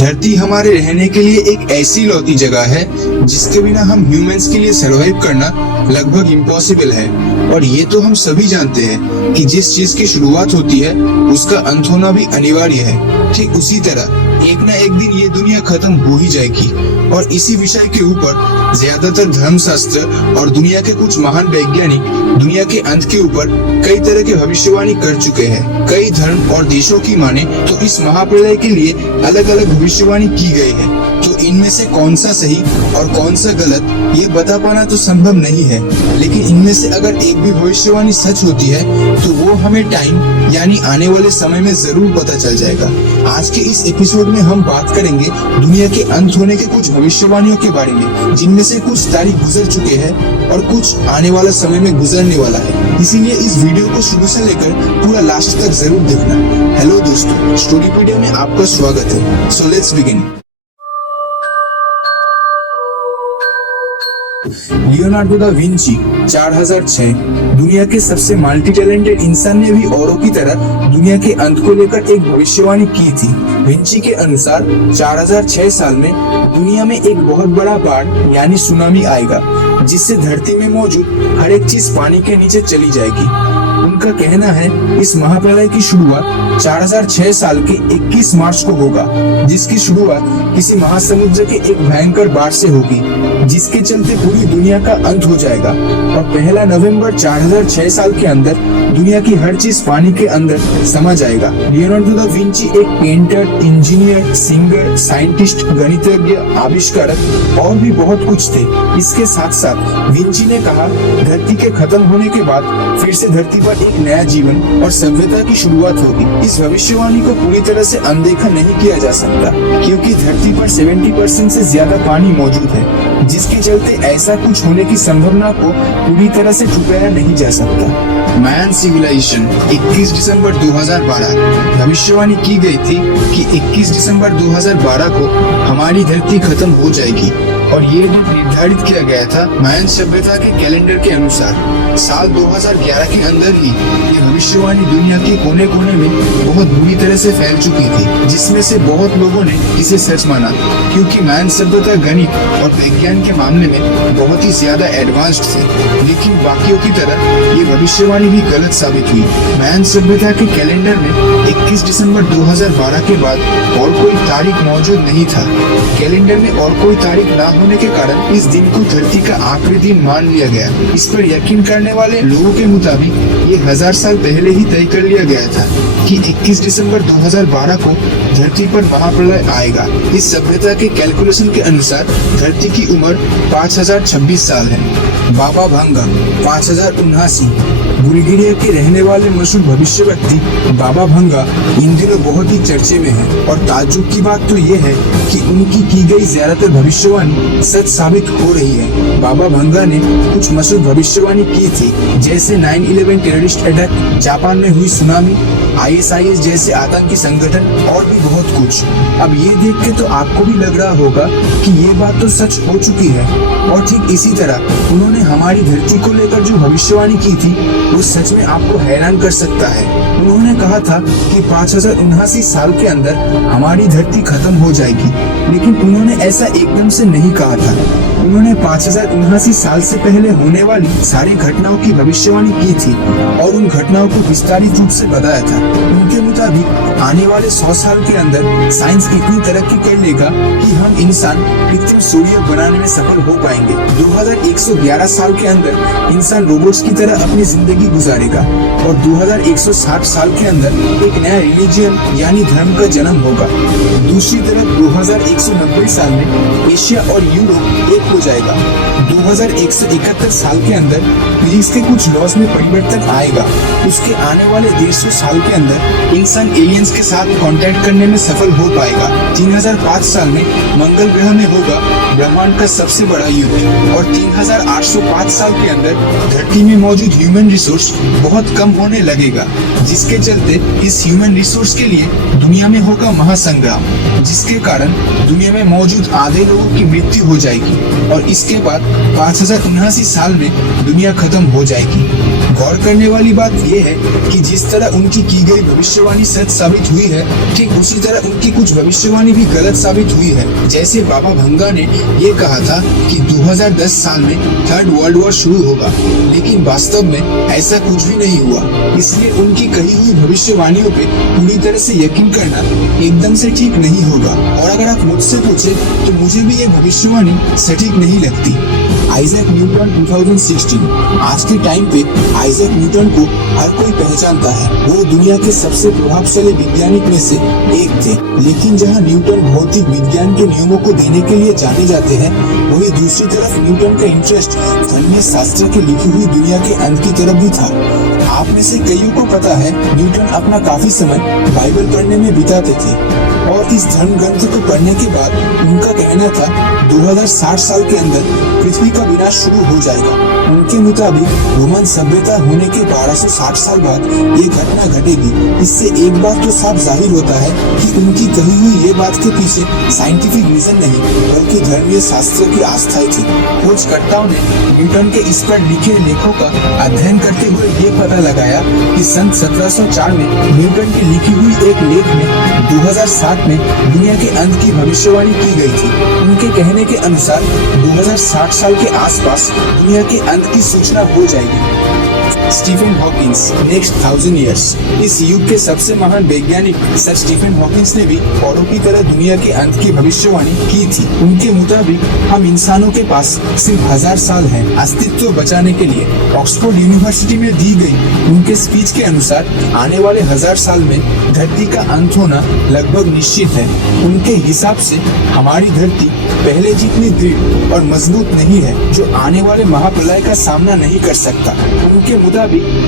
धरती हमारे रहने के लिए एक ऐसी लौती जगह है जिसके बिना हम ह्यूमंस के लिए सरवाइव करना लगभग इम्पॉसिबल है। और ये तो हम सभी जानते हैं कि जिस चीज की शुरुआत होती है उसका अंत होना भी अनिवार्य है। ठीक उसी तरह एक न एक दिन ये दुनिया खत्म हो ही जाएगी। और इसी विषय के ऊपर ज्यादातर धर्मशास्त्र और दुनिया के कुछ महान वैज्ञानिक दुनिया के अंत के ऊपर कई तरह की भविष्यवाणी कर चुके हैं। कई धर्म और देशों की माने तो इस महाप्रलय के लिए अलग अलग भविष्यवाणी की गई है। तो इनमें से कौन सा सही और कौन सा गलत ये बता पाना तो संभव नहीं है, लेकिन इनमें से अगर एक भी भविष्यवाणी सच होती है तो वो हमें टाइम यानी आने वाले समय में जरूर पता चल जाएगा। आज के इस एपिसोड में हम बात करेंगे दुनिया के अंत होने के कुछ भविष्यवाणियों के बारे में, जिनमें से कुछ तारीख गुजर चुके हैं और कुछ आने वाला समय में गुजरने वाला है। इसीलिए इस वीडियो को शुरू से लेकर पूरा लास्ट तक जरूर देखना। हेलो दोस्तों, स्टोरीपीडिया में आपका स्वागत है। So let's begin. Leonardo da Vinci 4006 दुनिया के सबसे मल्टी टैलेंटेड इंसान ने भी औरों की तरह दुनिया के अंत को लेकर एक भविष्यवाणी की थी। विंची के अनुसार 4006 साल में दुनिया में एक बहुत बड़ा बाढ़ यानी सुनामी आएगा, जिससे धरती में मौजूद हर एक चीज पानी के नीचे चली जाएगी। उनका कहना है इस महाप्रलय की शुरुआत 4006 साल के 21 मार्च को होगा, जिसकी शुरुआत किसी महासमुद्र के एक भयंकर बाढ़ से होगी, जिसके चलते पूरी दुनिया का अंत हो जाएगा। और 1 नवंबर 4006 साल के अंदर दुनिया की हर चीज पानी के अंदर समा जाएगा। लियोनार्डो दा विंची एक पेंटर, इंजीनियर, सिंगर, साइंटिस्ट, गणितज्ञ, आविष्कारक और भी बहुत कुछ थे। इसके साथ साथ विंची ने कहा धरती के खत्म होने के बाद फिर से धरती पर एक नया जीवन और सभ्यता की शुरुआत होगी। इस भविष्यवाणी को पूरी तरह से अनदेखा नहीं किया जा सकता, क्योंकि धरती पर 70% से ज्यादा पानी मौजूद है, जिसके चलते ऐसा कुछ होने की संभावना को पूरी तरह से छुपाया नहीं जा सकता। मायन सिविलाइजेशन 21 दिसंबर 2012 भविष्यवाणी की गई थी कि 21 दिसंबर 2012 को हमारी धरती खत्म हो जाएगी, और ये डेट निर्धारित किया गया था मायन सभ्यता के कैलेंडर के अनुसार। साल 2011 के अंदर ही ये भविष्यवाणी दुनिया के कोने कोने में बहुत बुरी तरह से फैल चुकी थी, जिसमें से बहुत लोगों ने इसे सच माना, क्योंकि मायन सभ्यता गणित और विज्ञान के मामले में बहुत ही ज्यादा एडवांस्ड थे। लेकिन बाकियों की तरह ये भविष्यवाणी भी गलत साबित हुई। मायन सभ्यता के कैलेंडर में 21 दिसंबर 2012 के बाद और कोई तारीख मौजूद नहीं था। कैलेंडर में और कोई तारीख न होने के कारण इस दिन को धरती का आखिरी दिन मान लिया गया। इस पर यकीन करने वाले लोगों के मुताबिक ये 1000 साल पहले ही तय कर लिया गया था कि 21 दिसंबर 2012 को धरती पर महाप्रलय आएगा। इस सभ्यता के कैलकुलेशन के अनुसार धरती की उम्र 5026 साल है। बाबा भांगा 5079 बुल्गारिया के रहने वाले मशहूर भविष्य व्यक्ति बाबा भांगा इन दिनों बहुत ही चर्चे में है। और ताज्जुब की बात तो ये है कि उनकी की गई ज्यादातर भविष्यवाणी सच साबित हो रही है। बाबा भांगा ने कुछ मशहूर भविष्यवाणी की थी, जैसे 9/11 टेररिस्ट अटैक, जापान में हुई सुनामी, ISIS जैसे आतंकी संगठन और भी बहुत कुछ। अब ये देख के तो आपको भी लग रहा होगा कि ये बात तो सच हो चुकी है। और ठीक इसी तरह उन्होंने हमारी धरती को लेकर जो भविष्यवाणी की थी वो सच में आपको हैरान कर सकता है। उन्होंने कहा था कि 5079 साल के अंदर हमारी धरती खत्म हो जाएगी, लेकिन उन्होंने ऐसा एकदम से नहीं कहा था। उन्होंने 5079 साल से पहले होने वाली सारी घटनाओं की भविष्यवाणी की थी और उन घटनाओं को विस्तारित रूप से बताया था। उनके मुताबिक आने वाले 100 साल के अंदर साइंस इतनी तरक्की कर लेगा कि हम इंसान कृत्रिम सूर्य बनाने में सफल हो पाएंगे। 2111 साल के अंदर इंसान रोबोट्स की तरह अपनी जिंदगी गुजारेगा और 2160 साल के अंदर एक नया रिलीजियन यानी धर्म का जन्म होगा। दूसरी तरफ 2190 साल में एशिया और यूरोप एक हो जाएगा। 2171 साल के अंदर फिजिक्स के कुछ लॉज में परिवर्तन आएगा। उसके आने वाले 150 साल के अंदर इंसान एलियंस के साथ कांटेक्ट करने में सफल हो पाएगा। 3005 साल में मंगल ग्रह में होगा ब्रह्मांड का सबसे बड़ा युद्ध और 3805 साल के अंदर धरती में मौजूद ह्यूमन रिसोर्स बहुत कम होने लगेगा, जिसके चलते इस ह्यूमन रिसोर्स के लिए दुनिया में होगा महासंग्राम, जिसके कारण दुनिया में मौजूद आधे लोगों की मृत्यु हो जाएगी और इसके बाद 5079 साल में दुनिया खत्म हो जाएगी। गौर करने वाली बात यह है कि जिस तरह उनकी की गई भविष्यवाणी सच साबित हुई है, ठीक उसी तरह उनकी कुछ भविष्यवाणी भी गलत साबित हुई है। जैसे बाबा भंगा ने ये कहा था कि 2010 साल में थर्ड वर्ल्ड वॉर शुरू होगा, लेकिन वास्तव में ऐसा कुछ भी नहीं हुआ। इसलिए उनकी कही हुई भविष्यवाणियों पे पूरी तरह से यकीन करना एकदम से ठीक नहीं होगा। और अगर आप मुझसे पूछे तो मुझे भी ये भविष्यवाणी सटीक नहीं लगती। Isaac Newton 2016। आज के टाइम पे आइजैक न्यूटन को हर कोई पहचानता है। वो दुनिया के सबसे प्रभावशाली वैज्ञानिक में से एक थे। लेकिन जहाँ न्यूटन भौतिक विज्ञान के नियमों को देने के लिए जाने जाते हैं, वही दूसरी तरफ न्यूटन का इंटरेस्ट धर्मीय शास्त्र की लिखी हुई दुनिया के अंत की तरफ भी था। आप में से कईयों को पता है, न्यूटन अपना काफी समय बाइबल पढ़ने में बिताते थे और इस धर्म ग्रंथ को पढ़ने के बाद उनका कहना था 2060 साल के अंदर पृथ्वी का विनाश शुरू हो जाएगा। उनके मुताबिक रोमन सभ्यता होने के 1260 साल बाद ये घटना घटेगी। इससे एक बात तो साफ जाहिर होता है कि उनकी कही हुई ये बात के पीछे साइंटिफिक रीजन नहीं बल्कि धर्मीय शास्त्र की आस्था थी। खोजकर्ताओं ने न्यूटन के इस पर लिखे लेखों का अध्ययन करते हुए ये पता लगाया कि सन 1704 में न्यूटन की लिखी हुई एक लेख में 2007 में दुनिया के अंत की भविष्यवाणी की गई थी। उनके कहने के अनुसार 2060 साल के आसपास दुनिया के अंत की सूचना हो जाएगी। Stephen Hawkins next 1000 years. इस युग के सबसे महान वैज्ञानिक सर स्टीफन हॉकिंस ने भी औरों की तरह दुनिया के अंत की भविष्यवाणी की थी। उनके मुताबिक हम इंसानों के पास सिर्फ 1000 साल हैं अस्तित्व बचाने के लिए। ऑक्सफोर्ड यूनिवर्सिटी में दी गई उनके स्पीच के अनुसार आने वाले 1000 साल में धरती का अंत होना लगभग निश्चित है। उनके हिसाब से हमारी धरती पहले जितनी दृढ़ और मजबूत नहीं है जो आने वाले महाप्रलय का सामना नहीं कर सकता। उनके मुताबिक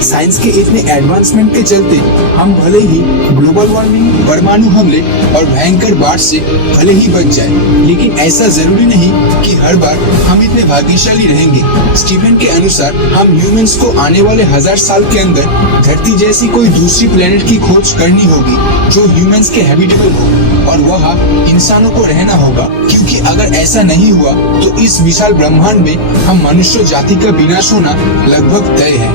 साइंस के इतने एडवांसमेंट के चलते हम भले ही ग्लोबल वार्मिंग, परमाणु हमले और भयंकर बाढ़ से भले ही बच जाए, लेकिन ऐसा जरूरी नहीं कि हर बार हम इतने भाग्यशाली रहेंगे। स्टीफन के अनुसार हम ह्यूमंस को आने वाले 1000 साल के अंदर धरती जैसी कोई दूसरी प्लेनेट की खोज करनी होगी जो ह्यूमंस के हैबिटेबल हो और वहाँ इंसानों को रहना होगा, क्योंकि अगर ऐसा नहीं हुआ तो इस विशाल ब्रह्मांड में हम मनुष्य जाति का विनाश होना लगभग तय है।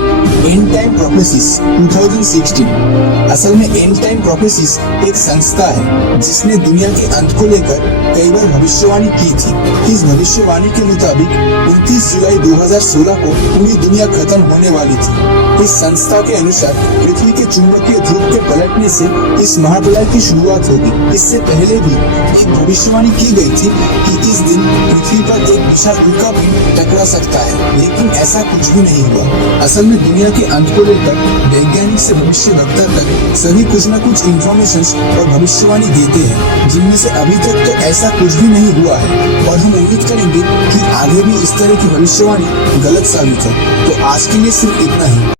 And time prophecies 2016। असल में एंड टाइम प्रोफेसिस एक संस्था है जिसने दुनिया के अंत को लेकर कई बार भविष्यवाणी की थी। इस भविष्यवाणी के मुताबिक 29 जुलाई 2016 को पूरी दुनिया खत्म होने वाली थी। इस संस्था के अनुसार पृथ्वी के चुंबकीय ध्रुव के पलटने से इस महाप्रलय की शुरुआत होगी। इससे पहले भी एक भविष्यवाणी की गई थी कि इस दिन पृथ्वी पर एक विशाल उल्कापिंड टकरा सकता है, लेकिन ऐसा कुछ भी नहीं हुआ। असल में दुनिया के अंत को लेकर वैज्ञानिक से भविष्यवक्ता तक सभी कुछ न कुछ इंफॉर्मेशन और भविष्यवाणी देते हैं, जिनमें से अभी तक तो ऐसा कुछ भी नहीं हुआ है और हम उम्मीद करेंगे कि आगे भी इस तरह की भविष्यवाणी गलत साबित हो। तो आज के लिए सिर्फ इतना ही।